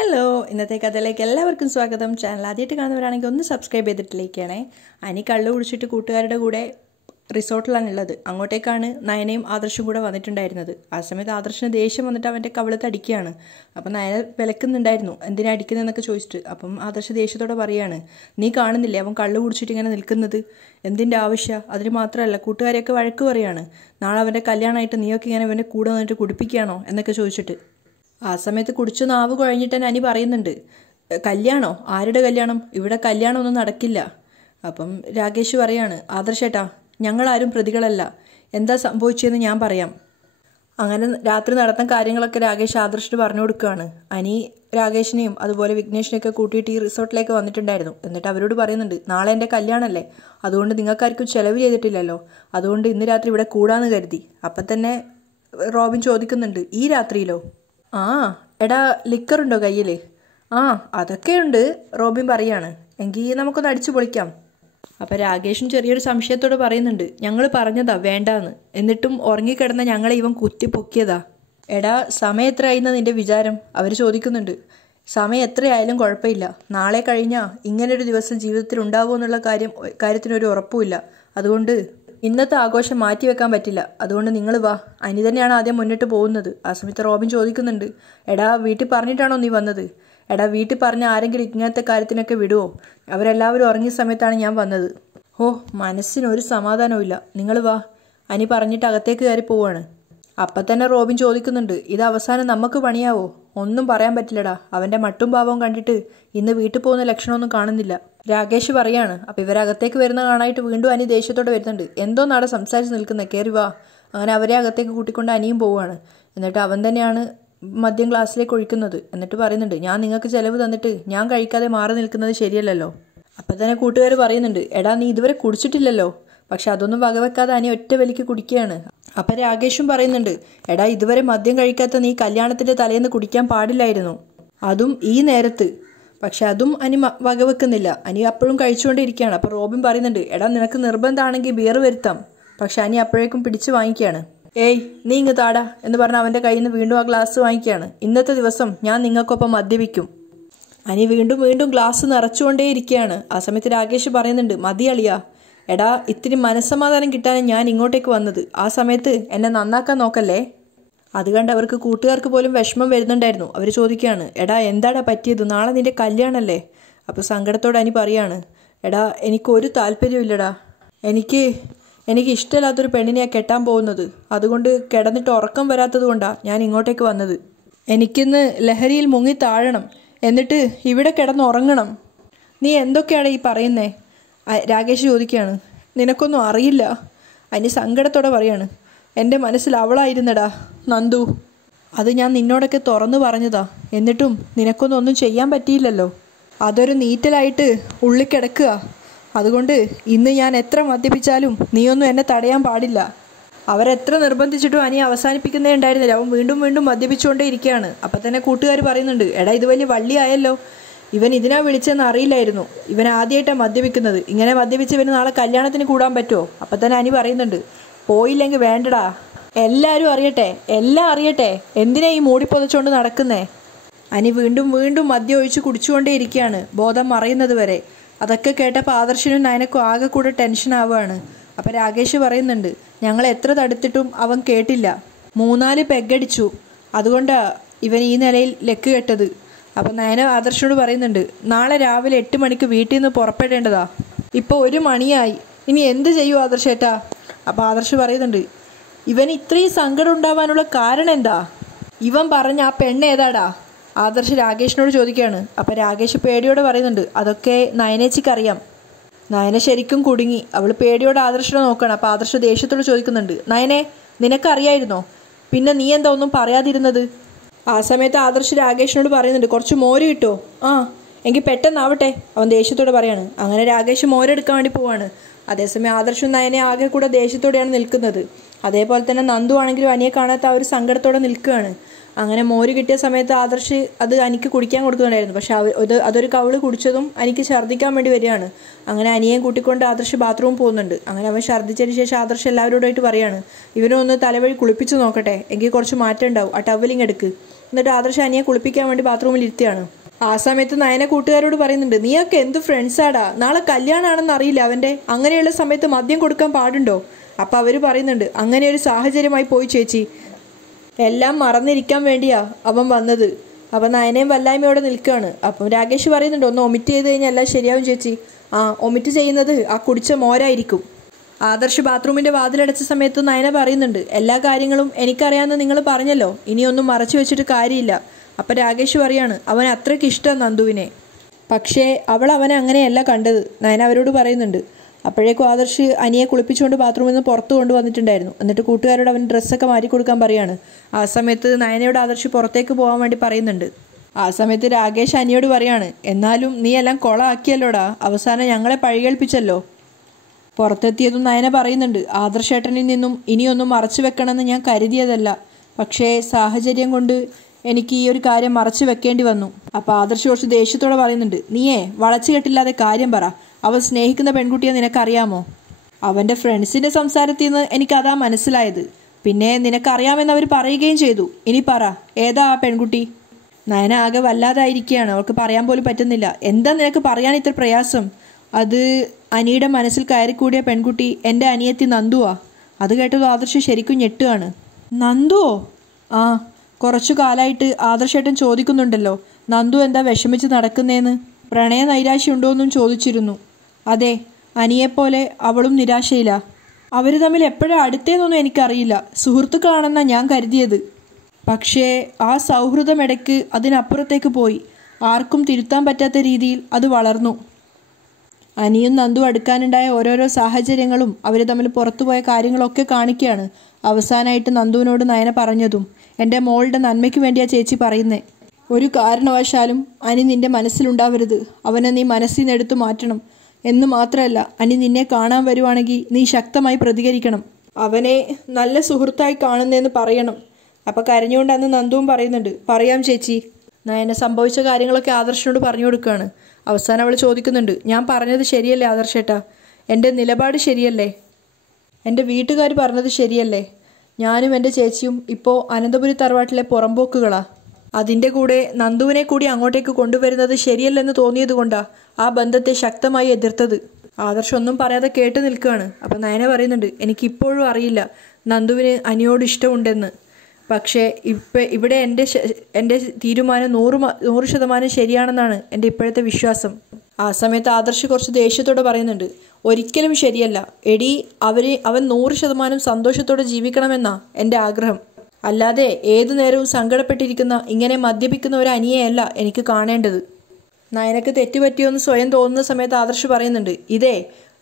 Hello, ഇന്നത്തെ കഥയിലേക്ക് എല്ലാവർക്കും സ്വാഗതം. ചാനൽ ആദ്യമായിട്ട് കാണുന്നവരാണെങ്കിൽ ഒന്ന് സബ്സ്ക്രൈബ് ചെയ്തിട്ടില്ലേക്കാണേ. അനി കള്ളു കുടിച്ചിട്ട് കൂട്ടുകാരുടെ കൂടെ റിസോർട്ടിലാണുള്ളത്. അങ്ങോട്ടേക്കാണ് നയനയും ആദർശും കൂടെ വന്നിട്ടുണ്ടായിരുന്നത്. ആ സമയത്ത് ആദർശിന് ദേഷ്യം വന്നിട്ട് അവൻ്റെ കവിളത്ത് അടിക്കുകയാണ്. അപ്പം നയന വിലക്കുന്നുണ്ടായിരുന്നു, എന്തിനാ അടിക്കുന്നതെന്നൊക്കെ ചോദിച്ചിട്ട്. അപ്പം ആദർശ് ദേഷ്യത്തോടെ പറയാണ്, നീ കാണുന്നില്ലേ അവൻ കള്ളു കുടിച്ചിട്ട് ഇങ്ങനെ നിൽക്കുന്നത്, എന്തിൻ്റെ ആവശ്യം? അതിന് മാത്രമല്ല കൂട്ടുകാരെയൊക്കെ വഴക്ക് പറയാണ്, നാളെ അവൻ്റെ കല്യാണമായിട്ട് നീയൊക്കെ ഇങ്ങനെ അവൻ്റെ കൂടെ വന്നിട്ട് കുടിപ്പിക്കുകയാണോ എന്നൊക്കെ ചോദിച്ചിട്ട്. ആ സമയത്ത് കുടിച്ചു നാവ് കുഴഞ്ഞിട്ട് തന്നെ അനി പറയുന്നുണ്ട്, കല്യാണോ? ആരുടെ കല്യാണം? ഇവിടെ കല്യാണമൊന്നും നടക്കില്ല. അപ്പം രാകേഷ് പറയാണ്, ആദർശേട്ടാ ഞങ്ങളാരും പ്രതികളല്ല, എന്താ സംഭവിച്ചതെന്ന് ഞാൻ പറയാം. അങ്ങനെ രാത്രി നടന്ന കാര്യങ്ങളൊക്കെ രാകേഷ് ആദർശിന് പറഞ്ഞു കൊടുക്കുകയാണ്. അനി രാകേഷിനെയും അതുപോലെ വിഘ്നേഷിനെയൊക്കെ കൂട്ടിയിട്ട് ഈ റിസോർട്ടിലേക്ക് വന്നിട്ടുണ്ടായിരുന്നു. എന്നിട്ട് അവരോട് പറയുന്നുണ്ട്, നാളെ എൻ്റെ കല്യാണമല്ലേ, അതുകൊണ്ട് നിങ്ങൾക്കാർക്കും ചെലവ് ചെയ്തിട്ടില്ലല്ലോ, അതുകൊണ്ട് ഇന്ന് രാത്രി ഇവിടെ കൂടാന്ന് കരുതി. അപ്പം തന്നെ റോബിൻ ചോദിക്കുന്നുണ്ട്, ഈ രാത്രിയിലോ? ആ എടാ ലിക്കറുണ്ടോ കയ്യിൽ? ആ അതൊക്കെയുണ്ട്, റോബിൻ പറയാണ്. എങ്കിൽ നമുക്കൊന്ന് അടിച്ചു പൊളിക്കാം. അപ്പം രാകേഷും ചെറിയൊരു സംശയത്തോട് പറയുന്നുണ്ട്, ഞങ്ങൾ പറഞ്ഞതാ വേണ്ടാന്ന്, എന്നിട്ടും ഉറങ്ങിക്കിടന്ന ഞങ്ങളെ ഇവൻ കുത്തി പൊക്കിയതാ. എടാ സമയം എത്രയായിന്നാ നിന്റെ വിചാരം? അവർ ചോദിക്കുന്നുണ്ട്. സമയം എത്രയായാലും കുഴപ്പമില്ല, നാളെ കഴിഞ്ഞാൽ ഇങ്ങനൊരു ദിവസം ജീവിതത്തിൽ ഉണ്ടാവുമോ എന്നുള്ള കാര്യത്തിനൊരു ഉറപ്പുമില്ല. അതുകൊണ്ട് ഇന്നത്തെ ആഘോഷം മാറ്റിവെക്കാൻ പറ്റില്ല. അതുകൊണ്ട് നിങ്ങൾ വാ. അനി തന്നെയാണ് ആദ്യം മുന്നിട്ട് പോകുന്നത്. ആ സമയത്ത് റോബിൻ ചോദിക്കുന്നുണ്ട്, എടാ വീട്ടിൽ പറഞ്ഞിട്ടാണോ നീ വന്നത്? എടാ വീട്ടിൽ പറഞ്ഞ ആരെങ്കിലും ഇങ്ങനത്തെ കാര്യത്തിനൊക്കെ വിടുവോ? അവരെല്ലാവരും ഉറങ്ങിയ സമയത്താണ് ഞാൻ വന്നത്. ഓ മനസ്സിനൊരു സമാധാനവും ഇല്ല, നിങ്ങൾ വാ. അനി പറഞ്ഞിട്ട് അകത്തേക്ക് കയറി പോവാണ്. അപ്പം തന്നെ റോബിൻ ചോദിക്കുന്നുണ്ട്, ഇത് അവസാനം നമുക്ക് പണിയാവോ? ഒന്നും പറയാൻ പറ്റില്ലടാ, അവൻ്റെ മട്ടും ഭാവവും കണ്ടിട്ട് ഇന്ന് വീട്ടിൽ പോകുന്ന ലക്ഷണമൊന്നും കാണുന്നില്ല. രാകേഷ് പറയാണ്. അപ്പം ഇവരകത്തേക്ക് വരുന്ന കാണാനായിട്ട് വീണ്ടും അനി ദേഷ്യത്തോടെ വരുന്നുണ്ട്. എന്തോ നാടെ സംസാരിച്ച് നിൽക്കുന്നത്, കയറി വാ. അങ്ങനെ അവരെ അകത്തേക്ക് കൂട്ടിക്കൊണ്ട് അനിയും പോവുകയാണ്. എന്നിട്ട് അവൻ തന്നെയാണ് മദ്യം ഗ്ലാസ്സിലേക്ക് ഒഴിക്കുന്നത്. എന്നിട്ട് പറയുന്നുണ്ട്, ഞാൻ നിങ്ങൾക്ക് ചിലവ് തന്നിട്ട് ഞാൻ കഴിക്കാതെ മാറി നിൽക്കുന്നത് ശരിയല്ലല്ലോ. അപ്പം തന്നെ കൂട്ടുകാർ പറയുന്നുണ്ട്, എടാ നീ ഇതുവരെ കുടിച്ചിട്ടില്ലല്ലോ. പക്ഷെ അതൊന്നും വകവെക്കാതെ അനി ഒറ്റ വലിക്ക് കുടിക്കുകയാണ്. അപ്പം രാകേഷും പറയുന്നുണ്ട്, എടാ ഇതുവരെ മദ്യം കഴിക്കാത്ത നീ കല്യാണത്തിൻ്റെ തലേന്ന് കുടിക്കാൻ പാടില്ലായിരുന്നു, അതും ഈ നേരത്ത്. പക്ഷെ അതും അനി വകവെക്കുന്നില്ല, അനി അപ്പോഴും കഴിച്ചുകൊണ്ടിരിക്കുകയാണ്. അപ്പോൾ റോബിൻ പറയുന്നുണ്ട്, എടാ നിനക്ക് നിർബന്ധമാണെങ്കിൽ ബിയർ വരുത്താം. പക്ഷെ അനി അപ്പോഴേക്കും പിടിച്ച് വാങ്ങിക്കുകയാണ്. ഏയ് നീ ഇങ്ങ് താടാ എന്ന് പറഞ്ഞ് അവൻ്റെ കയ്യിൽ നിന്ന് വീണ്ടും ആ ഗ്ലാസ് വാങ്ങിക്കുകയാണ്. ഇന്നത്തെ ദിവസം ഞാൻ നിങ്ങൾക്കൊപ്പം മദ്യപിക്കും. അനി വീണ്ടും വീണ്ടും ഗ്ലാസ് നിറച്ചുകൊണ്ടേയിരിക്കുകയാണ്. ആ സമയത്ത് രാകേഷ് പറയുന്നുണ്ട്, മതി അളിയാ, എടാ ഇത്തിരി മനസ്സമാധാനം കിട്ടാനും ഞാൻ ഇങ്ങോട്ടേക്ക് വന്നത്, ആ സമയത്ത് എന്നെ നന്നാക്കാൻ നോക്കല്ലേ. അത് കണ്ട് അവർക്ക് കൂട്ടുകാർക്ക് പോലും വിഷമം വരുന്നുണ്ടായിരുന്നു. അവർ ചോദിക്കുകയാണ്, എടാ എന്താടാ പറ്റിയത്? നാളെ നിന്റെ കല്യാണമല്ലേ? അപ്പോൾ സങ്കടത്തോടെ അനി പറയാണ്, എടാ എനിക്കൊരു താല്പര്യമില്ലടാ, എനിക്ക് ഇഷ്ടമില്ലാത്തൊരു പെണ്ണിനെയാണ് കെട്ടാൻ പോകുന്നത്. അതുകൊണ്ട് കിടന്നിട്ട് ഉറക്കം വരാത്തത് കൊണ്ടാണ് ഞാൻ ഇങ്ങോട്ടേക്ക് വന്നത്. എനിക്കിന്ന് ലഹരിയിൽ മുങ്ങി താഴണം, എന്നിട്ട് ഇവിടെ കിടന്നുറങ്ങണം. നീ എന്തൊക്കെയാണ് ഈ പറയുന്നേ? രാകേഷ് ചോദിക്കുകയാണ്. നിനക്കൊന്നും അറിയില്ല. അനി സങ്കടത്തോടെ പറയാണ്, എൻ്റെ മനസ്സിൽ അവളായിരുന്നടാ നന്ദു. അത് ഞാൻ നിന്നോടൊക്കെ തുറന്നു പറഞ്ഞതാ, എന്നിട്ടും നിനക്കൊന്നും ചെയ്യാൻ പറ്റിയില്ലല്ലോ. അതൊരു നീറ്റലായിട്ട് ഉള്ളിൽ കിടക്കുക. അതുകൊണ്ട് ഇന്ന് ഞാൻ എത്ര മദ്യപിച്ചാലും നീയൊന്നും എന്നെ തടയാൻ പാടില്ല. അവരെത്ര നിർബന്ധിച്ചിട്ടും അനി അവസാനിപ്പിക്കുന്നേ ഉണ്ടായിരുന്നില്ല. അവൻ വീണ്ടും വീണ്ടും മദ്യപിച്ചുകൊണ്ടേ ഇരിക്കുകയാണ്. അപ്പം തന്നെ കൂട്ടുകാർ പറയുന്നുണ്ട്, എടാ ഇത് വലിയ വള്ളിയായല്ലോ, ഇവൻ ഇതിനാ വിളിച്ചെന്ന് അറിയില്ലായിരുന്നു, ഇവൻ ആദ്യമായിട്ടാണ് മദ്യപിക്കുന്നത്. ഇങ്ങനെ മദ്യപിച്ച് ഇവന് നാളെ കല്യാണത്തിന് കൂടാൻ പറ്റുമോ? അപ്പം തന്നെ അനി പറയുന്നുണ്ട്, പോയില്ലെങ്കിൽ വേണ്ടടാ, എല്ലാവരും അറിയട്ടെ, എല്ലാം അറിയട്ടെ, എന്തിനാ ഈ മൂടിപ്പൊതച്ചുകൊണ്ട് നടക്കുന്നേ? അനി വീണ്ടും വീണ്ടും മദ്യം ഒഴിച്ച് കുടിച്ചുകൊണ്ടേ ഇരിക്കുകയാണ്, ബോധം മറയുന്നത് വരെ. അതൊക്കെ കേട്ടപ്പോൾ ആദർശനും നയനക്കും ആകെ കൂടെ ടെൻഷൻ ആവുകയാണ്. അപ്പം രാകേഷ് പറയുന്നുണ്ട്, ഞങ്ങൾ എത്ര തടുത്തിട്ടും അവൻ കേട്ടില്ല, 3-4 പെഗടിച്ചു, അതുകൊണ്ടാണ് ഇവൻ ഈ നിലയിൽ ലക്ക് കെട്ടത്. അപ്പം നയന ആദർശനോട് പറയുന്നുണ്ട്, നാളെ രാവിലെ 8 മണിക്ക് വീട്ടിൽ നിന്ന് പുറപ്പെടേണ്ടതാ, ഇപ്പോൾ 1 മണിയായി, ഇനി എന്ത് ചെയ്യൂ ആദർശേട്ടാ? അപ്പം ആദർശ് പറയുന്നുണ്ട്, ഇവൻ ഇത്രയും സങ്കടം ഉണ്ടാവാനുള്ള കാരണം എന്താ? ഇവൻ പറഞ്ഞ ആ പെണ്ണ് ഏതാടാ? ആദർശ് രാകേഷിനോട് ചോദിക്കുകയാണ്. അപ്പം രാകേഷ് പേടിയോടെ പറയുന്നുണ്ട്, അതൊക്കെ നയനേച്ചിക്കറിയാം. നയന ശരിക്കും കുടുങ്ങി, അവൾ പേടിയോടെ ആദർശിനെ നോക്കണം. അപ്പം ആദർശ് ദേഷ്യത്തോട് ചോദിക്കുന്നുണ്ട്, നയനെ നിനക്കറിയായിരുന്നോ? പിന്നെ നീ എന്താ ഒന്നും പറയാതിരുന്നത്? ആ സമയത്ത് ആദർശ് രാകേഷിനോട് പറയുന്നുണ്ട്, കുറച്ച് മോര് കിട്ടുമോ? ആ എങ്കിൽ പെട്ടെന്നാവട്ടെ, അവൻ ദേഷ്യത്തോടെ പറയാണ്. അങ്ങനെ രാകേഷ് മോരെടുക്കാൻ വേണ്ടി പോവാണ്. അതേസമയം ആദർശും നയനെ ആകെ കൂടെ ദേഷ്യത്തോടെയാണ് നിൽക്കുന്നത്. അതേപോലെ തന്നെ നന്ദു ആണെങ്കിലും അനിയെ കാണാത്ത ആ ഒരു സങ്കടത്തോടെ നിൽക്കുകയാണ്. അങ്ങനെ മോര് കിട്ടിയ സമയത്ത് ആദർശ് അത് അനിക്ക് കുടിക്കാൻ കൊടുക്കുന്നുണ്ടായിരുന്നു. പക്ഷെ അതൊരു കവിള് കുടിച്ചതും അനിക്ക് ഛർദ്ദിക്കാൻ വേണ്ടി വരികയാണ്. അങ്ങനെ അനിയേയും കൂട്ടിക്കൊണ്ട് ആദർശ് ബാത്റൂമിൽ പോകുന്നുണ്ട്. അങ്ങനെ അവൻ ഛർദ്ദിച്ചതിന് ശേഷം ആദർശ് എല്ലാവരോടായിട്ട് പറയാണ്, ഇവനൊന്ന് തലവഴി കുളിപ്പിച്ച് നോക്കട്ടെ, എങ്കിൽ കുറച്ച് മാറ്റം ഉണ്ടാവും, ആ ടവലിങ് എടുക്ക്. എന്നിട്ട് ആദർശ് അനിയെ കുളിപ്പിക്കാൻ വേണ്ടി ബാത്റൂമിൽ ഇരുത്തിയാണ്. ആ സമയത്ത് നയന കൂട്ടുകാരോട് പറയുന്നുണ്ട്, നീയൊക്കെ എന്ത് ഫ്രണ്ട്സാടാ, നാളെ കല്യാണമാണെന്ന് അറിയില്ല അവൻ്റെ, അങ്ങനെയുള്ള സമയത്ത് മദ്യം കൊടുക്കാൻ പാടുണ്ടോ? അപ്പം അവർ പറയുന്നുണ്ട്, അങ്ങനെ ഒരു സാഹചര്യമായി പോയി ചേച്ചി, എല്ലാം മറന്നിരിക്കാൻ വേണ്ടിയാ അവൻ വന്നത്. അപ്പം നയനയും വല്ലായ്മയോടെ നിൽക്കുകയാണ്. അപ്പം രാകേഷ് പറയുന്നുണ്ട്, ഒന്ന് ഒമിറ്റ് ചെയ്ത് കഴിഞ്ഞാൽ എല്ലാം ശരിയാവും ചേച്ചി. ഒമിറ്റ് ചെയ്യുന്നത് ആ കുടിച്ച മോരായിരിക്കും. ആദർശ് ബാത്റൂമിൻ്റെ വാതിലടച്ച സമയത്ത് നയന പറയുന്നുണ്ട്, എല്ലാ കാര്യങ്ങളും എനിക്കറിയാമെന്ന് നിങ്ങൾ പറഞ്ഞല്ലോ, ഇനിയൊന്നും മറച്ചു വെച്ചിട്ട് കാര്യമില്ല. അപ്പം രാകേഷ് പറയാണ്, അവൻ അത്രയ്ക്ക് ഇഷ്ടം നന്ദുവിനെ, പക്ഷേ അവൾ അവനെ അങ്ങനെയല്ല കണ്ടത്. നയന അവരോട് പറയുന്നുണ്ട്. അപ്പോഴേക്കും ആദർശ് അനിയെ കുളിപ്പിച്ചുകൊണ്ട് ബാത്റൂമിൽ നിന്ന് പുറത്ത് കൊണ്ടുവന്നിട്ടുണ്ടായിരുന്നു. എന്നിട്ട് കൂട്ടുകാരോട് അവൻ ഡ്രസ്സൊക്കെ മാറ്റി കൊടുക്കാൻ പറയാണ്. ആ സമയത്ത് നയനയോട് ആദർശ് പുറത്തേക്ക് പോകാൻ വേണ്ടി പറയുന്നുണ്ട്. ആ സമയത്ത് രാകേഷ് അനിയോട് പറയാണ്, എന്നാലും നീ എല്ലാം കൊളാക്കിയല്ലോടാ, അവസാനം ഞങ്ങളെ പഴികേൽപ്പിച്ചല്ലോ. പുറത്തെത്തിയതും നയന പറയുന്നുണ്ട്, ആദർശേട്ടനിൽ നിന്നും ഇനിയൊന്നും മറച്ചു വെക്കണമെന്ന് ഞാൻ കരുതിയതല്ല, പക്ഷേ സാഹചര്യം കൊണ്ട് എനിക്ക് ഈ ഒരു കാര്യം മറച്ചു വെക്കേണ്ടി വന്നു. അപ്പോൾ ആദർശ് കുറച്ച് ദേഷ്യത്തോടെ പറയുന്നുണ്ട്, നീയേ വളച്ചു കെട്ടില്ലാതെ കാര്യം പറ, അവൻ സ്നേഹിക്കുന്ന പെൺകുട്ടിയെ നിനക്കറിയാമോ? അവൻ്റെ ഫ്രണ്ട്സിൻ്റെ സംസാരത്തിൽ നിന്ന് എനിക്കതാ മനസ്സിലായത്, പിന്നെ നിനക്കറിയാമെന്ന് അവർ പറയുകയും ചെയ്തു. ഇനി പറ, ഏതാ ആ പെൺകുട്ടി? നയന ആകെ വല്ലാതായിരിക്കുകയാണ്, അവൾക്ക് പറയാൻ പോലും പറ്റുന്നില്ല. എന്താ നിനക്ക് പറയാൻ ഇത്ര പ്രയാസം? അത് അനിയുടെ മനസ്സിൽ കയറിക്കൂടിയ പെൺകുട്ടി എൻ്റെ അനിയത്തി നന്ദുവാ. അത് കേട്ടത് ആദർശ് ശരിക്കും ഞെട്ടുകയാണ്. നന്ദുവോ? ആ, കുറച്ചു കാലമായിട്ട് ആദർശേട്ടൻ ചോദിക്കുന്നുണ്ടല്ലോ, നന്ദു എന്താ വിഷമിച്ച് നടക്കുന്നേന്ന്, പ്രണയ നൈരാശ്യമുണ്ടോയെന്നും ചോദിച്ചിരുന്നു. അതെ, അനിയെപ്പോലെ അവളും നിരാശയില്ല. അവർ തമ്മിൽ എപ്പോഴാണ് അടുത്തേന്നൊന്നും എനിക്കറിയില്ല, സുഹൃത്തുക്കളാണെന്നാണ് ഞാൻ കരുതിയത്. പക്ഷേ ആ സൗഹൃദം ഇടയ്ക്ക് അതിനപ്പുറത്തേക്ക് പോയി, ആർക്കും തിരുത്താൻ പറ്റാത്ത രീതിയിൽ അത് വളർന്നു. അനിയും നന്ദു അടുക്കാനുണ്ടായ ഓരോരോ സാഹചര്യങ്ങളും അവർ തമ്മിൽ പുറത്തുപോയ കാര്യങ്ങളൊക്കെ കാണിക്കുകയാണ്. അവസാനമായിട്ട് നന്ദുവിനോട് നയന പറഞ്ഞതും, എൻ്റെ മോളുടെ നന്മയ്ക്ക് വേണ്ടിയാണ് ചേച്ചി പറയുന്നേ, ഒരു കാരണവശാലും അനി നിൻ്റെ മനസ്സിലുണ്ടാവരുത്, അവനെ നീ മനസ്സിൽ നിന്ന് എടുത്തു മാറ്റണം എന്ന് മാത്രമല്ല, അനി നിന്നെ കാണാൻ വരുവാണെങ്കിൽ നീ ശക്തമായി പ്രതികരിക്കണം, അവനെ നല്ല സുഹൃത്തായി കാണുന്നതെന്ന് പറയണം. അപ്പം കരഞ്ഞുകൊണ്ട് അന്ന് നന്ദുവും പറയുന്നുണ്ട്, പറയാം ചേച്ചി. നയന സംഭവിച്ച കാര്യങ്ങളൊക്കെ ആദർശനോട് പറഞ്ഞു കൊടുക്കുകയാണ്. അവസാനം അവൾ ചോദിക്കുന്നുണ്ട്, ഞാൻ പറഞ്ഞത് ശരിയല്ലേ ആദർശേട്ടാ? എൻ്റെ നിലപാട് ശരിയല്ലേ? എൻ്റെ വീട്ടുകാർ പറഞ്ഞത് ശരിയല്ലേ? ഞാനും എൻ്റെ ചേച്ചിയും ഇപ്പോൾ അനന്തപുരി തറവാട്ടിലെ പുറമ്പോക്കുകളാ. അതിൻ്റെ കൂടെ നന്ദുവിനെ കൂടി അങ്ങോട്ടേക്ക് കൊണ്ടുവരുന്നത് ശരിയല്ലെന്ന് തോന്നിയത് കൊണ്ടാണ് ആ ബന്ധത്തെ ശക്തമായി എതിർത്തത്. ആദർശ് ഒന്നും പറയാതെ കേട്ട് നിൽക്കുകയാണ്. അപ്പം നയന പറയുന്നുണ്ട്, എനിക്കിപ്പോഴും അറിയില്ല നന്ദുവിന് അനിയോട് ഇഷ്ടമുണ്ടെന്ന്, പക്ഷേ ഇവിടെ എൻ്റെ തീരുമാനം 100% ശരിയാണെന്നാണ് എൻ്റെ ഇപ്പോഴത്തെ വിശ്വാസം. ആ സമയത്ത് ആദർശ് കുറച്ച് ദേഷ്യത്തോടെ പറയുന്നുണ്ട്, ഒരിക്കലും ശരിയല്ല എടി, അവൻ 100% സന്തോഷത്തോടെ ജീവിക്കണമെന്നാ എൻ്റെ ആഗ്രഹം, അല്ലാതെ ഏതു നേരവും സങ്കടപ്പെട്ടിരിക്കുന്ന ഇങ്ങനെ മദ്യപിക്കുന്ന ഒരു അനിയെയല്ല എനിക്ക് കാണേണ്ടത്. നയനക്ക് തെറ്റുപറ്റിയോന്ന് സ്വയം തോന്നുന്ന സമയത്ത് ആദർശ് പറയുന്നുണ്ട്, ഇതേ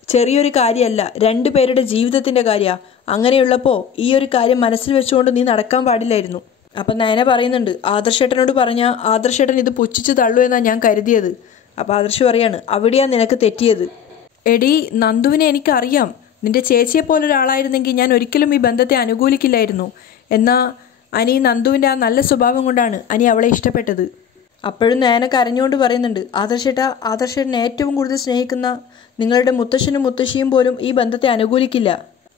ചെറിയൊരു കാര്യമല്ല, 2 പേരുടെ ജീവിതത്തിൻ്റെ കാര്യമാണ്. അങ്ങനെയുള്ളപ്പോൾ ഈ ഒരു കാര്യം മനസ്സിൽ വെച്ചുകൊണ്ട് നീ നടക്കാൻ പാടില്ലായിരുന്നു. അപ്പം നയന പറയുന്നുണ്ട്, ആദർശേട്ടനോട് പറഞ്ഞാൽ ആദർശേട്ടൻ ഇത് പുച്ഛിച്ച് തള്ളു എന്നാണ് ഞാൻ കരുതിയത്. അപ്പോൾ ആദർശ് പറയാണ്, അവിടെയാണ് നിനക്ക് തെറ്റിയത്. എടി, നന്ദുവിനെ എനിക്കറിയാം, നിന്റെ ചേച്ചിയെപ്പോലൊരാളായിരുന്നെങ്കിൽ ഞാൻ ഒരിക്കലും ഈ ബന്ധത്തെ അനുകൂലിക്കില്ലായിരുന്നു. എന്നാൽ അനി നന്ദുവിൻ്റെ ആ നല്ല സ്വഭാവം കൊണ്ടാണ് അനി അവളെ ഇഷ്ടപ്പെട്ടത്. അപ്പോഴും നയന കരഞ്ഞുകൊണ്ട് പറയുന്നുണ്ട്, ആദർശേട്ടനെ ഏറ്റവും കൂടുതൽ സ്നേഹിക്കുന്ന നിങ്ങളുടെ മുത്തശ്ശനും മുത്തശ്ശിയും പോലും ഈ ബന്ധത്തെ അനുകൂലിക്കില്ല.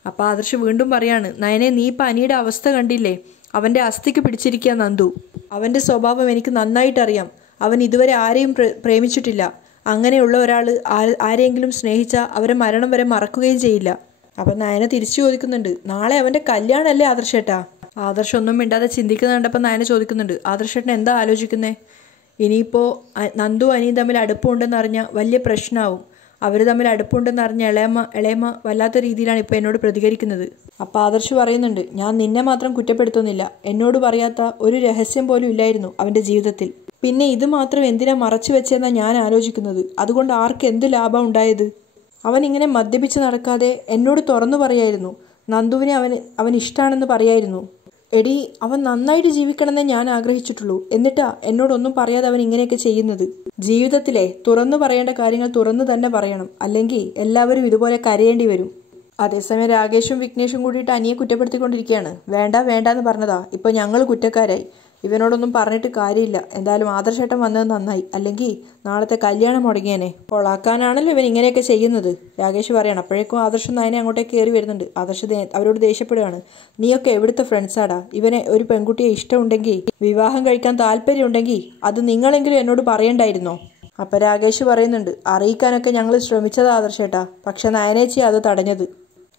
അപ്പോൾ ആദർശ് വീണ്ടും പറയാണ്, നയനെ നീ ഇപ്പം അനിയുടെ അവസ്ഥ കണ്ടില്ലേ, അവൻ്റെ അസ്ഥിക്ക് പിടിച്ചിരിക്കുക നന്ദു. അവൻ്റെ സ്വഭാവം എനിക്ക് നന്നായിട്ടറിയാം, അവൻ ഇതുവരെ ആരെയും പ്രേമിച്ചിട്ടില്ല. അങ്ങനെയുള്ള ഒരാൾ ആരെയെങ്കിലും സ്നേഹിച്ചാൽ അവരെ മരണം വരെ മറക്കുകയും ചെയ്യില്ല. അപ്പം നയന തിരിച്ചു ചോദിക്കുന്നുണ്ട്, നാളെ അവൻ്റെ കല്യാണമല്ലേ ആദർശേട്ടാ? ആദർശ് ഒന്നും മിണ്ടാതെ ചിന്തിക്കുന്ന കണ്ടപ്പോൾ നയന ചോദിക്കുന്നുണ്ട്, ആദർശേട്ടൻ എന്താ ആലോചിക്കുന്നേ? ഇനിയിപ്പോൾ നന്ദു അനിയും തമ്മിൽ അടുപ്പമുണ്ടെന്ന് അറിഞ്ഞാൽ വലിയ പ്രശ്നമാവും. അവർ തമ്മിൽ അടുപ്പമുണ്ടെന്ന് അറിഞ്ഞ ഇളയമ്മ വല്ലാത്ത രീതിയിലാണ് ഇപ്പോൾ എന്നോട് പ്രതികരിക്കുന്നത്. അപ്പോൾ ആദർശ് പറയുന്നുണ്ട്, ഞാൻ നിന്നെ മാത്രം കുറ്റപ്പെടുത്തുന്നില്ല, എന്നോട് പറയാത്ത ഒരു രഹസ്യം പോലും ഇല്ലായിരുന്നു അവൻ്റെ ജീവിതത്തിൽ. പിന്നെ ഇത് മാത്രം എന്തിനാ മറച്ചു വെച്ചെന്നാണ് ഞാൻ ആലോചിക്കുന്നത്. അതുകൊണ്ട് ആർക്ക് എന്ത് ലാഭം ഉണ്ടായത്? അവൻ ഇങ്ങനെ മദ്യപിച്ച് നടക്കാതെ എന്നോട് തുറന്നു പറയായിരുന്നു, നന്ദുവിനെ അവൻ ഇഷ്ടമാണെന്ന് പറയായിരുന്നു. എടി, അവൻ നന്നായിട്ട് ജീവിക്കണമെന്നേ ഞാൻ ആഗ്രഹിച്ചിട്ടുള്ളൂ, എന്നിട്ടാ എന്നോടൊന്നും പറയാതെ അവൻ ഇങ്ങനെയൊക്കെ ചെയ്യുന്നത്. ജീവിതത്തിലെ തുറന്നു പറയേണ്ട കാര്യങ്ങൾ തുറന്നു തന്നെ പറയണം, അല്ലെങ്കിൽ എല്ലാവരും ഇതുപോലെ കരയേണ്ടി വരും. അതേസമയം രാകേഷും വിഘ്നേഷും കൂടിയിട്ട് അനിയെ കുറ്റപ്പെടുത്തിക്കൊണ്ടിരിക്കുകയാണ്. വേണ്ട എന്ന് പറഞ്ഞതാ, ഇപ്പോൾ ഞങ്ങൾ കുറ്റക്കാരായി. ഇവനോടൊന്നും പറഞ്ഞിട്ട് കാര്യമില്ല. എന്തായാലും ആദർശേട്ടൻ വന്നത് നന്നായി, അല്ലെങ്കിൽ നാളത്തെ കല്യാണം മുടങ്ങിയേനെ. കൊളാക്കാനാണല്ലോ ഇവൻ ഇങ്ങനെയൊക്കെ ചെയ്യുന്നത്, രാകേഷ് പറയാണ്. അപ്പോഴേക്കും ആദർശം നയനെ അങ്ങോട്ടേക്ക് കയറി വരുന്നുണ്ട്. ആദർശ് അവരോട് ദേഷ്യപ്പെടുകയാണ്. നീയൊക്കെ എവിടുത്തെ ഫ്രണ്ട്സാടാ? ഇവനെ ഒരു പെൺകുട്ടിയെ ഇഷ്ടമുണ്ടെങ്കിൽ, വിവാഹം കഴിക്കാൻ താല്പര്യമുണ്ടെങ്കിൽ അത് നിങ്ങളെങ്കിലും എന്നോട് പറയണ്ടായിരുന്നോ? അപ്പം രാകേഷ് പറയുന്നുണ്ട്, അറിയിക്കാനൊക്കെ ഞങ്ങൾ ശ്രമിച്ചതാ ആദർശേട്ടാ, പക്ഷെ നയനേച്ചി അത് തടഞ്ഞത്.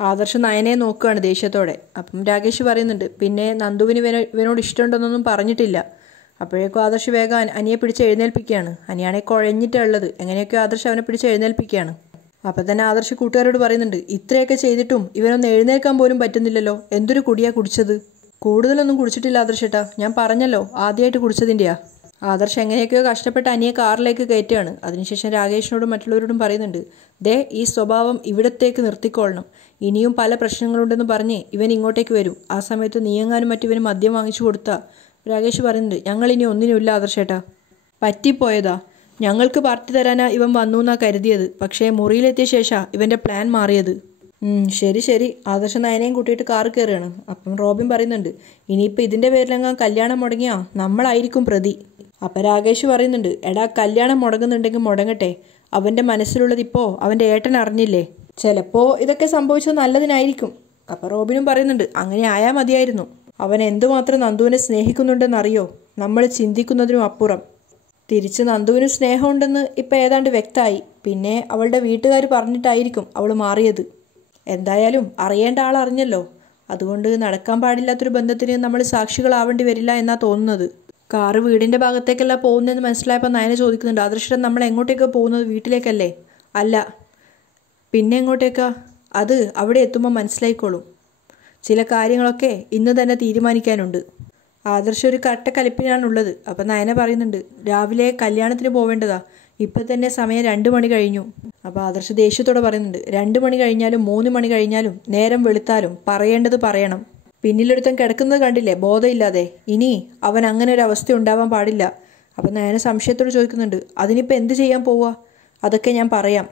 ആദർശ് നയനെ നോക്കുകയാണ് ദേഷ്യത്തോടെ. അപ്പം രാകേഷ് പറയുന്നുണ്ട്, പിന്നെ നന്ദുവിന് ഇവനോട് ഇഷ്ടമുണ്ടെന്നൊന്നും പറഞ്ഞിട്ടില്ല. അപ്പോഴേക്കും ആദർശ് വേഗം അനിയെ പിടിച്ച് എഴുന്നേൽപ്പിക്കുകയാണ്. അനിയാണെ കുഴഞ്ഞിട്ടുള്ളത്. എങ്ങനെയൊക്കെയോ ആദർശ് അവനെ പിടിച്ച് എഴുന്നേൽപ്പിക്കുകയാണ്. അപ്പം തന്നെ ആദർശ് കൂട്ടുകാരോട് പറയുന്നുണ്ട്, ഇത്രയൊക്കെ ചെയ്തിട്ടും ഇവനൊന്ന് എഴുന്നേൽക്കാൻ പോലും പറ്റുന്നില്ലല്ലോ, എന്തൊരു കുടിയാ കുടിച്ചത്? കൂടുതലൊന്നും കുടിച്ചിട്ടില്ല ആദർശേട്ടാ, ഞാൻ പറഞ്ഞല്ലോ ആദ്യമായിട്ട് കുടിച്ചതിൻ്റെയാ. ആദർശ് എങ്ങനെയൊക്കെയോ കഷ്ടപ്പെട്ട് അനിയെ കാറിലേക്ക് കയറ്റുകയാണ്. അതിനുശേഷം രാകേഷിനോടും മറ്റുള്ളവരോടും പറയുന്നുണ്ട്, ദേ ഈ സ്വഭാവം ഇവിടത്തേക്ക് നിർത്തിക്കൊള്ളണം. ഇനിയും പല പ്രശ്നങ്ങളുണ്ടെന്ന് പറഞ്ഞ് ഇവൻ ഇങ്ങോട്ടേക്ക് വരും. ആ സമയത്ത് നീയെങ്ങാനും മറ്റിവന് മദ്യം വാങ്ങിച്ചു കൊടുത്താ. രാകേഷ് പറയുന്നുണ്ട്, ഞങ്ങളിനി ഒന്നിനുമില്ല ആദർശേട്ടാ, പറ്റിപ്പോയതാ. ഞങ്ങൾക്ക് പാർട്ടി തരാനാ ഇവൻ വന്നു എന്നാ കരുതിയത്. പക്ഷേ മുറിയിലെത്തിയ ശേഷം ഇവൻ്റെ പ്ലാൻ മാറിയത്. ശരി ശരി. ആദർശ് നയനെയും കൂട്ടിയിട്ട് കാറ് കയറുകയാണ്. അപ്പം റോബിൻ പറയുന്നുണ്ട്, ഇനിയിപ്പോൾ ഇതിൻ്റെ പേരിലെങ്ങാൻ കല്യാണം മുടങ്ങിയാ നമ്മളായിരിക്കും പ്രതി. അപ്പം രാകേഷ് പറയുന്നുണ്ട്, എടാ കല്യാണം മുടങ്ങുന്നുണ്ടെങ്കിൽ മുടങ്ങട്ടെ, അവൻ്റെ മനസ്സിലുള്ളത് ഇപ്പോൾ അവൻ്റെ ഏട്ടൻ അറിഞ്ഞില്ലേ, ചിലപ്പോൾ ഇതൊക്കെ സംഭവിച്ചത് നല്ലതിനായിരിക്കും. അപ്പം റോബിനും പറയുന്നുണ്ട്, അങ്ങനെ ആയാൽ മതിയായിരുന്നു. അവൻ എന്തുമാത്രം നന്ദുവിനെ സ്നേഹിക്കുന്നുണ്ടെന്നറിയോ? നമ്മൾ ചിന്തിക്കുന്നതിനും അപ്പുറം. തിരിച്ച് നന്ദുവിന് സ്നേഹമുണ്ടെന്ന് ഇപ്പം ഏതാണ്ട് വ്യക്തമായി. പിന്നെ അവളുടെ വീട്ടുകാർ പറഞ്ഞിട്ടായിരിക്കും അവൾ മാറിയത്. എന്തായാലും അറിയേണ്ട ആൾ അറിഞ്ഞല്ലോ. അതുകൊണ്ട് നടക്കാൻ പാടില്ലാത്തൊരു ബന്ധത്തിന് നമ്മൾ സാക്ഷികളാവേണ്ടി വരില്ല എന്നാ തോന്നുന്നത്. കാറ് വീടിൻ്റെ ഭാഗത്തേക്കല്ല പോകുന്നതെന്ന് മനസ്സിലായപ്പോൾ നയന ചോദിക്കുന്നുണ്ട്, ആദർശം നമ്മൾ എങ്ങോട്ടേക്കാണ് പോകുന്നത്? വീട്ടിലേക്കല്ലേ? അല്ല, പിന്നെ എങ്ങോട്ടേക്കാ? അത് അവിടെ എത്തുമ്പോൾ മനസ്സിലായിക്കോളും. ചില കാര്യങ്ങളൊക്കെ ഇന്ന് തന്നെ തീരുമാനിക്കാനുണ്ട്. ആദർശം ഒരു കട്ടക്കലിപ്പിനാണുള്ളത്. അപ്പം നയന പറയുന്നുണ്ട്, രാവിലെ കല്യാണത്തിന് പോവേണ്ടതാ, ഇപ്പം തന്നെ സമയം 2 മണി കഴിഞ്ഞു. അപ്പോൾ ആദർശ് ദേഷ്യത്തോടെ പറയുന്നുണ്ട്, 2 മണി കഴിഞ്ഞാലും 3 മണി കഴിഞ്ഞാലും നേരം വെളുത്താലും പറയേണ്ടത് പറയണം. പിന്നിലൊരുത്തൻ കിടക്കുന്നത് കണ്ടില്ലേ, ബോധമില്ലാതെ. ഇനി അവൻ അങ്ങനെ ഒരു അവസ്ഥ ഉണ്ടാവാൻ പാടില്ല. അപ്പം നയന സംശയത്തോട് ചോദിക്കുന്നുണ്ട്, അതിനിപ്പോൾ എന്ത് ചെയ്യാൻ പോവുക? അതൊക്കെ ഞാൻ പറയാം.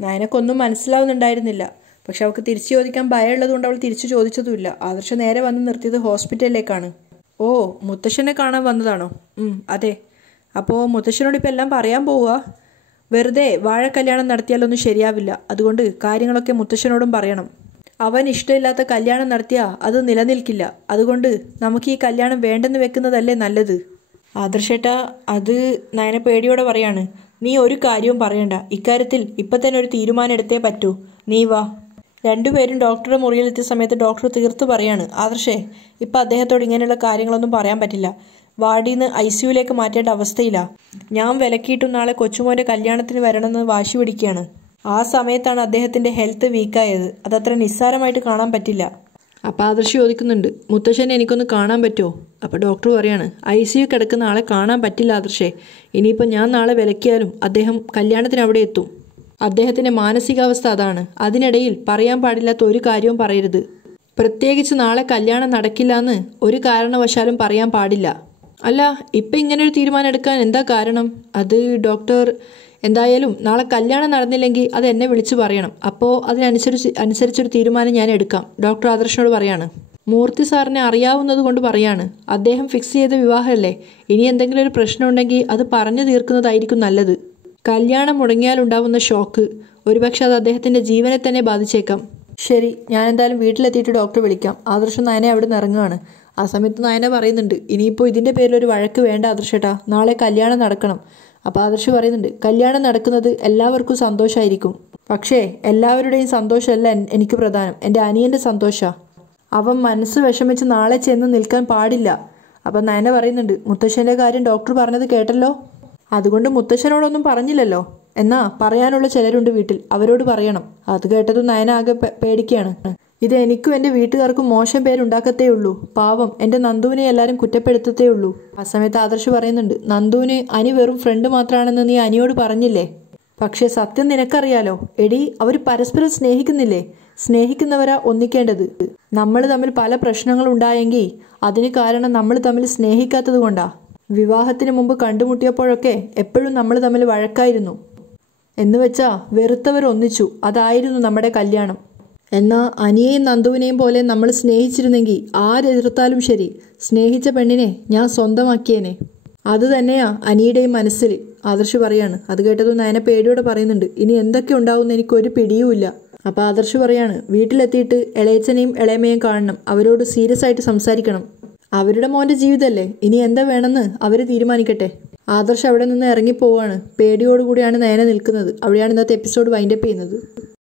നയനക്കൊന്നും മനസ്സിലാവുന്നുണ്ടായിരുന്നില്ല. പക്ഷെ അവൾക്ക് തിരിച്ചു ചോദിക്കാൻ ഭയമുള്ളത് കൊണ്ട് അവൾ തിരിച്ചു ചോദിച്ചതുമില്ല. ആദർശം നേരെ വന്ന് നിർത്തിയത് ഹോസ്പിറ്റലിലേക്കാണ്. ഓ, മുത്തശ്ശനെ കാണാൻ വന്നതാണോ? അതെ. അപ്പോൾ മുത്തശ്ശനോട് ഇപ്പം എല്ലാം പറയാൻ പോവുക? വെറുതെ വാഴ കല്യാണം നടത്തിയാലൊന്നും ശരിയാവില്ല. അതുകൊണ്ട് കാര്യങ്ങളൊക്കെ മുത്തശ്ശനോടും പറയണം. അവൻ ഇഷ്ടമില്ലാത്ത കല്യാണം നടത്തിയാൽ അത് നിലനിൽക്കില്ല. അതുകൊണ്ട് നമുക്ക് ഈ കല്യാണം വേണ്ടെന്ന് വെക്കുന്നതല്ലേ നല്ലത്. ആദർശേട്ടാ, അത് നയന പേടിയോടെ പറയാണ്. നീ ഒരു കാര്യവും പറയണ്ട. ഇക്കാര്യത്തിൽ ഇപ്പം തന്നെ ഒരു തീരുമാനം എടുത്തേ പറ്റൂ. നീ വാ. രണ്ടുപേരും ഡോക്ടറുടെ മുറിയിലെത്തിയ സമയത്ത് ഡോക്ടർ തീർത്ത് പറയാണ്, ആദർശേ, ഇപ്പം അദ്ദേഹത്തോട് ഇങ്ങനെയുള്ള കാര്യങ്ങളൊന്നും പറയാൻ പറ്റില്ല. വാർഡിന്ന് ICUലേക്ക് മാറ്റേണ്ട അവസ്ഥയില്ല. ഞാൻ വിലക്കിയിട്ടും നാളെ കൊച്ചുമോൻ്റെ കല്യാണത്തിന് വരണമെന്ന് വാശി പിടിക്കുകയാണ്. ആ സമയത്താണ് അദ്ദേഹത്തിൻ്റെ ഹെൽത്ത് വീക്കായത്. അതത്ര നിസ്സാരമായിട്ട് കാണാൻ പറ്റില്ല. അപ്പോൾ ആദർശ് ചോദിക്കുന്നുണ്ട്, മുത്തശ്ശനെ എനിക്കൊന്ന് കാണാൻ പറ്റുമോ? അപ്പോൾ ഡോക്ടർ പറയാണ്, ICU കിടക്കുന്ന ആളെ കാണാൻ പറ്റില്ല ആദർശേ. ഇനിയിപ്പോൾ ഞാൻ നാളെ വിലക്കിയാലും അദ്ദേഹം കല്യാണത്തിന് അവിടെ എത്തും. അദ്ദേഹത്തിൻ്റെ മാനസികാവസ്ഥ അതാണ്. അതിനിടയിൽ പറയാൻ പാടില്ലാത്ത ഒരു കാര്യവും പറയരുത്. പ്രത്യേകിച്ച് നാളെ കല്യാണം നടക്കില്ല എന്ന് ഒരു കാരണവശാലും പറയാൻ പാടില്ല. അല്ല, ഇപ്പം ഇങ്ങനൊരു തീരുമാനം എടുക്കാൻ എന്താ കാരണം? അത് ഡോക്ടർ, എന്തായാലും നാളെ കല്യാണം നടന്നില്ലെങ്കിൽ അത് എന്നെ വിളിച്ചു പറയണം. അപ്പോൾ അതിനനുസരിച്ചൊരു തീരുമാനം ഞാൻ എടുക്കാം. ഡോക്ടർ ആദർശനോട് പറയാണ്. മൂർത്തി സാറിനെ അറിയാവുന്നത് കൊണ്ട് പറയാണ്. അദ്ദേഹം ഫിക്സ് ചെയ്ത വിവാഹമല്ലേ. ഇനി എന്തെങ്കിലും ഒരു പ്രശ്നമുണ്ടെങ്കിൽ അത് പറഞ്ഞു തീർക്കുന്നതായിരിക്കും നല്ലത്. കല്യാണം മുടങ്ങിയാലുണ്ടാവുന്ന ഷോക്ക് ഒരുപക്ഷെ അത് അദ്ദേഹത്തിൻ്റെ ജീവനെ തന്നെ ബാധിച്ചേക്കാം. ശരി, ഞാൻ എന്തായാലും വീട്ടിലെത്തിയിട്ട് ഡോക്ടറെ വിളിക്കാം. ആദർശം നയനെ അവിടെ നിന്ന് ഇറങ്ങുകയാണ്. ആ സമയത്ത് നയന പറയുന്നുണ്ട്, ഇനിയിപ്പോൾ ഇതിൻ്റെ പേരിലൊരു വഴക്ക് വേണ്ട ആദർശേട്ടാ, നാളെ കല്യാണം നടക്കണം. അപ്പോൾ ആദർശ് പറയുന്നുണ്ട്, കല്യാണം നടക്കുന്നത് എല്ലാവർക്കും സന്തോഷമായിരിക്കും. പക്ഷേ എല്ലാവരുടെയും സന്തോഷമല്ല എനിക്ക് പ്രധാനം. എൻ്റെ അനിയൻ്റെ സന്തോഷമാണ്. അവൻ മനസ്സ് വിഷമിച്ച് നാളെ ചെന്ന് നിൽക്കാൻ പാടില്ല. അപ്പം നയന പറയുന്നുണ്ട്, മുത്തശ്ശൻ്റെ കാര്യം ഡോക്ടർ പറഞ്ഞത് കേട്ടല്ലോ. അതുകൊണ്ട് മുത്തശ്ശനോടൊന്നും പറഞ്ഞില്ലല്ലോ. എന്നാ പറയാനുള്ള ചിലരുണ്ട് വീട്ടിൽ, അവരോട് പറയണം. അത് കേട്ടതും നയന ആകെ പേടിക്കുകയാണ്. ഇത് എനിക്കും എൻ്റെ വീട്ടുകാർക്കും മോശം പേരുണ്ടാക്കത്തേ ഉള്ളൂ. പാവം എൻ്റെ നന്ദുവിനെ എല്ലാവരും കുറ്റപ്പെടുത്തത്തേ ഉള്ളൂ. ആ സമയത്ത് ആദർശ് പറയുന്നുണ്ട്, നന്ദുവിന് അനി വെറും ഫ്രണ്ട് മാത്രമാണെന്ന് നീ അനിയോട് പറഞ്ഞില്ലേ? പക്ഷേ സത്യം നിനക്കറിയാലോ. എടി, അവർ പരസ്പരം സ്നേഹിക്കുന്നില്ലേ? സ്നേഹിക്കുന്നവരാ ഒന്നിക്കേണ്ടത്. നമ്മൾ തമ്മിൽ പല പ്രശ്നങ്ങളുണ്ടായെങ്കിൽ അതിന് കാരണം നമ്മൾ തമ്മിൽ സ്നേഹിക്കാത്തത് കൊണ്ടാ. വിവാഹത്തിന് മുമ്പ് കണ്ടുമുട്ടിയപ്പോഴൊക്കെ എപ്പോഴും നമ്മൾ തമ്മിൽ വഴക്കായിരുന്നു. എന്നുവെച്ചാ വെറുത്തവർ ഒന്നിച്ചു. അതായിരുന്നു നമ്മുടെ കല്യാണം. എന്നാൽ അനിയെയും നന്ദുവിനെയും പോലെ നമ്മൾ സ്നേഹിച്ചിരുന്നെങ്കിൽ ആരെതിർത്താലും ശരി സ്നേഹിച്ച പെണ്ണിനെ ഞാൻ സ്വന്തമാക്കിയേനെ. അത് തന്നെയാ അനിയുടെയും മനസ്സിൽ. ആദർശ് പറയാണ്. അത് കേട്ടതും നയന പേടിയോടെ പറയുന്നുണ്ട്, ഇനി എന്തൊക്കെ ഉണ്ടാവുമെന്ന് എനിക്കൊരു പിടിയുമില്ല. അപ്പോൾ ആദർശ് പറയാണ്, വീട്ടിലെത്തിയിട്ട് ഇളയച്ചനെയും ഇളയമ്മയും കാണണം, അവരോട് സീരിയസ് ആയിട്ട് സംസാരിക്കണം. അവരുടെ മോൻ്റെ ജീവിതമല്ലേ, ഇനി എന്താ വേണമെന്ന് അവർ തീരുമാനിക്കട്ടെ. ആദർശ് അവിടെ നിന്ന് ഇറങ്ങിപ്പോവാണ്. പേടിയോടുകൂടിയാണ് നയന നിൽക്കുന്നത്. അവിടെയാണ് ഇന്നത്തെ എപ്പിസോഡ് വൈൻഡപ്പ് ചെയ്യുന്നത്.